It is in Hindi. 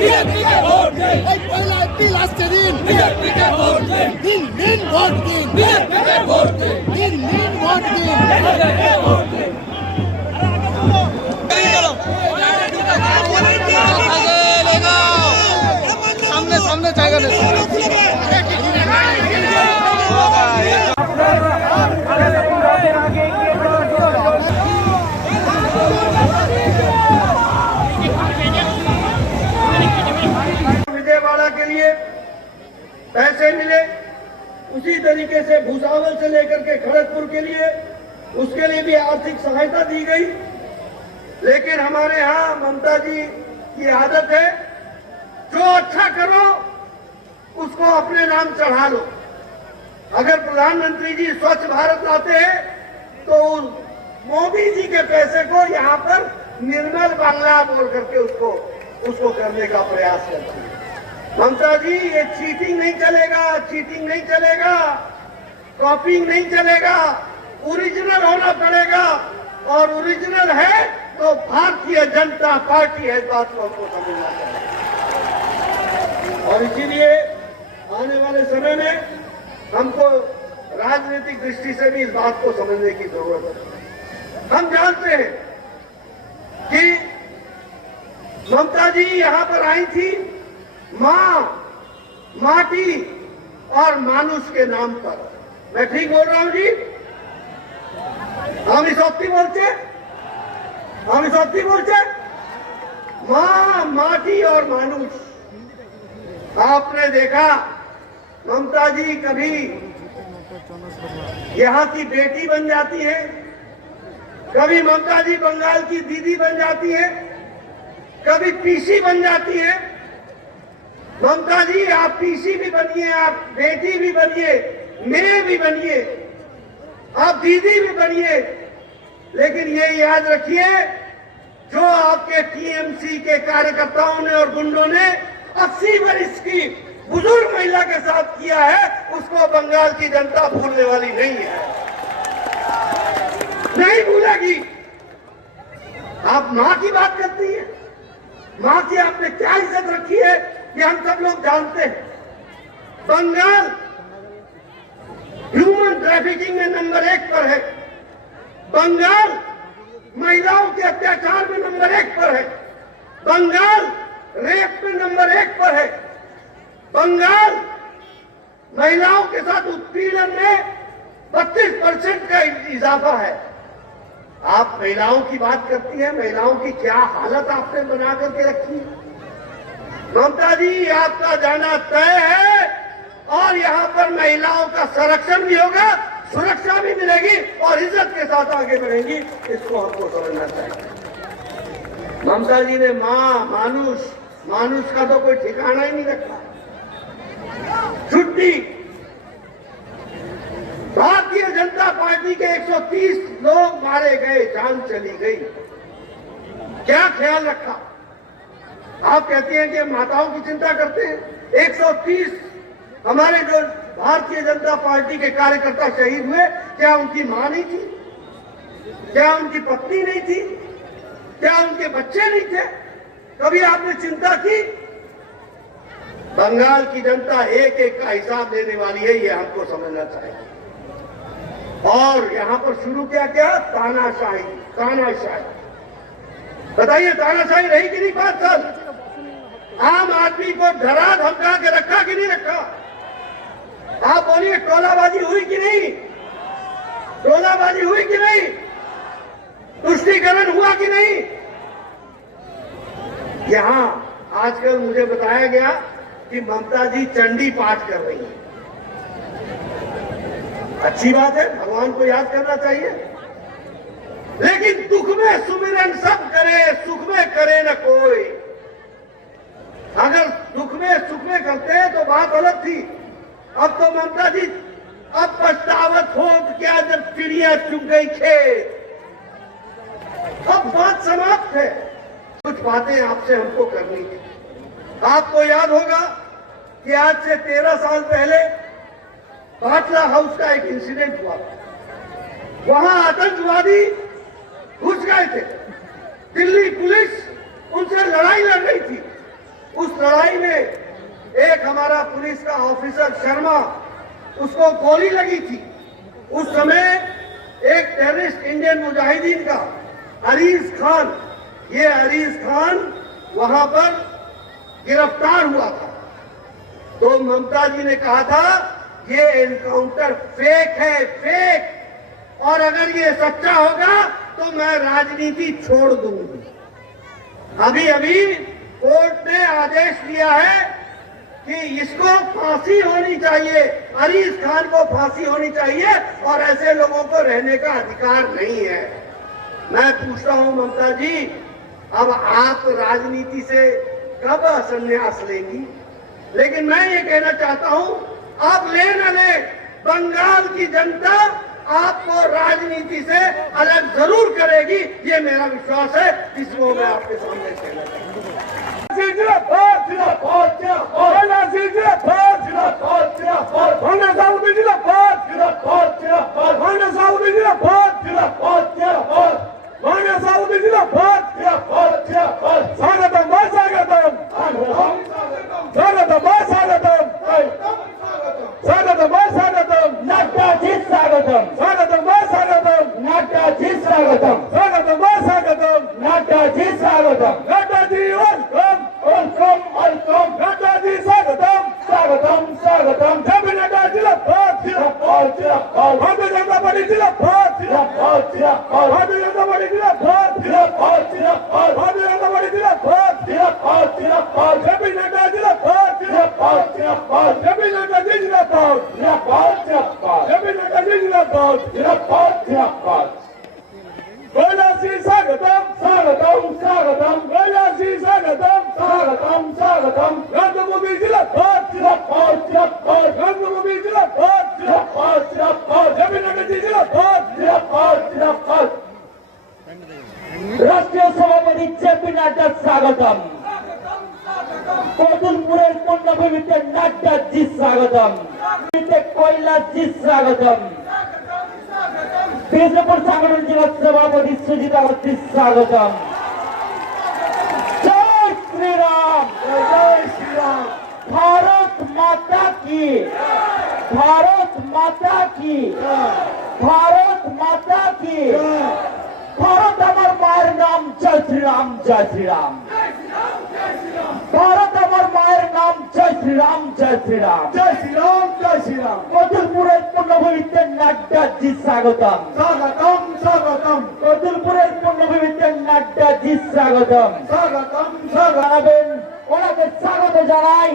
बीजेपी के वोट दें, पहला एप्रिल আসছে দিন बीजेपी के वोट दें, दिन दिन वोट दिन बीजेपी के वोट दें, दिन दिन वोट दिन बीजेपी के वोट दें। सामने सामने जाएगा विजयवाड़ा के लिए पैसे मिले, उसी तरीके से भूसावल से लेकर के खड़गपुर के लिए उसके लिए भी आर्थिक सहायता दी गई। लेकिन हमारे यहाँ ममता जी की आदत है, जो अच्छा करो उसको अपने नाम चढ़ा लो। अगर प्रधानमंत्री जी स्वच्छ भारत लाते हैं तो मोदी जी के पैसे को यहाँ पर निर्मल बांग्ला बोल करके उसको करने का प्रयास करती है। ममता जी, ये चीटिंग नहीं चलेगा, चीटिंग नहीं चलेगा, कॉपिंग नहीं चलेगा, ओरिजिनल होना पड़ेगा। और ओरिजिनल है तो भारतीय जनता पार्टी है, इस बात को हमको समझना चाहिए। और इसीलिए आने वाले समय में हमको राजनीतिक दृष्टि से भी इस बात को समझने की जरूरत है। हम जानते हैं कि ममता जी यहाँ पर आई थी मां, माटी और मानुष के नाम पर। मैं ठीक बोल रहा हूं जी? हम सत्य बोलते मां, माटी और मानुष। आपने देखा ममता जी कभी यहाँ की बेटी बन जाती है, कभी ममता जी बंगाल की दीदी बन जाती है, कभी पीसी बन जाती है। ममता जी, आप पीसी भी बनिए, आप बेटी भी बनिए, मेरे भी बनिए, आप दीदी भी बनिए, लेकिन ये याद रखिए, जो आपके टीएमसी के कार्यकर्ताओं ने और गुंडों ने 80 वर्ष की बुजुर्ग महिला के साथ किया है, उसको बंगाल की जनता भूलने वाली नहीं है, नहीं भूलेगी। आप मां की बात करती है, मां की आपने क्या इज्जत रखी है ये हम सब लोग जानते हैं। बंगाल ह्यूमन ट्रैफिकिंग में नंबर 1 पर है, बंगाल महिलाओं के अत्याचार में नंबर 1 पर है, बंगाल रेप में नंबर 1 पर है, बंगाल महिलाओं के साथ उत्पीड़न में 32% का इजाफा है। आप महिलाओं की बात करती हैं, महिलाओं की क्या हालत आपने बना करके रखी है। ममता जी, आपका जाना तय है और यहाँ पर महिलाओं का संरक्षण भी होगा, सुरक्षा भी मिलेगी और इज्जत के साथ आगे बढ़ेंगी। इसको हमको समझना चाहिए। ममता जी ने मां, मानुष का तो कोई ठिकाना ही नहीं रखा। छुट्टी, भारतीय जनता पार्टी के 130 लोग मारे गए, जान चली गई, क्या ख्याल रखा? आप कहते हैं कि माताओं की चिंता करते हैं। 130 हमारे जो भारतीय जनता पार्टी के कार्यकर्ता शहीद हुए, क्या उनकी मां नहीं थी? क्या उनकी पत्नी नहीं थी? क्या उनके बच्चे नहीं थे? कभी आपने चिंता की? बंगाल की जनता एक एक का हिसाब देने वाली है, ये हमको समझना चाहिए। और यहाँ पर शुरू क्या तानाशाही। बताइए, तानाशाही रही कि नहीं 5 साल? आम आदमी को डरा धमका के रखा कि नहीं रखा? आप बोलिए, टोलाबाजी हुई कि नहीं? टोलाबाजी हुई कि नहीं? तुष्टीकरण हुआ कि नहीं? यहां आजकल मुझे बताया गया कि ममता जी चंडी पाठ कर रही है। अच्छी बात है, भगवान को याद करना चाहिए, लेकिन दुख में सुमिरन सब करे, सुख में करे न कोई। अगर दुख में सुख में करते हैं तो बात अलग थी। अब तो ममता जी, अब पछतावत हो क्या जब चिड़िया चुग गई खेत, अब बात समाप्त है। कुछ बातें आपसे हमको करनी थी। आपको याद होगा कि आज से 13 साल पहले बाटला हाउस का एक इंसिडेंट हुआ। वहां आतंकवादी घुस गए थे, दिल्ली पुलिस उनसे लड़ाई लड़ रही थी, उस लड़ाई में एक हमारा पुलिस का ऑफिसर शर्मा, उसको गोली लगी थी। उस समय एक टेररिस्ट इंडियन मुजाहिदीन का अरीज खान, ये अरीज खान वहां पर गिरफ्तार हुआ था। तो ममता जी ने कहा था ये एनकाउंटर फेक है, फेक, और अगर ये सच्चा होगा तो मैं राजनीति छोड़ दूंगी। अभी अभी कोर्ट ने आदेश दिया है कि इसको फांसी होनी चाहिए, अरीज खान को फांसी होनी चाहिए, और ऐसे लोगों को रहने का अधिकार नहीं है। मैं पूछता हूं ममता जी, अब आप राजनीति से कब संन्यास लेंगी? लेकिन मैं ये कहना चाहता हूं, आप ले न ले, बंगाल की जनता आपको राजनीति से अलग जरूर करेगी, ये मेरा विश्वास है। इसको मैं आपके सामने कहना चाहता हूं। राष्ट्रीय सभापति जेपी नड्डा स्वागतम। कोतुलपुरेर पुण्यभूमिते नड्डा जी स्वागतम, कोयला जी स्वागतम, বিষ্ণুপুর সাংগঠনিক জেলা সভাপতি সুজিত আবর্তী স্বাগতম। জয় শ্রীরাম, জয় শ্রীরাম। ভারত মাতা কি, ভারত মাতা কি, ভারত মাতা কি। ভারত আমার মায়ের নাম, জয় শ্রীরাম, জয় শ্রীরাম। ভারত আমার মায়ের নাম, জয় শ্রীরাম, জয় শ্রীরাম, জয় শ্রীরাম, জয় শ্রীরাম। কতুলপুরের পুণ্যভূমিতে নাড্ডা জি স্বাগতম, স্বাগতম, স্বাগতম। কতুলপুরের পুণ্যভূমিতে নাড্ডা জি স্বাগতম, স্বাগতম, স্বাগতম। ওনাকে স্বাগত জানাই।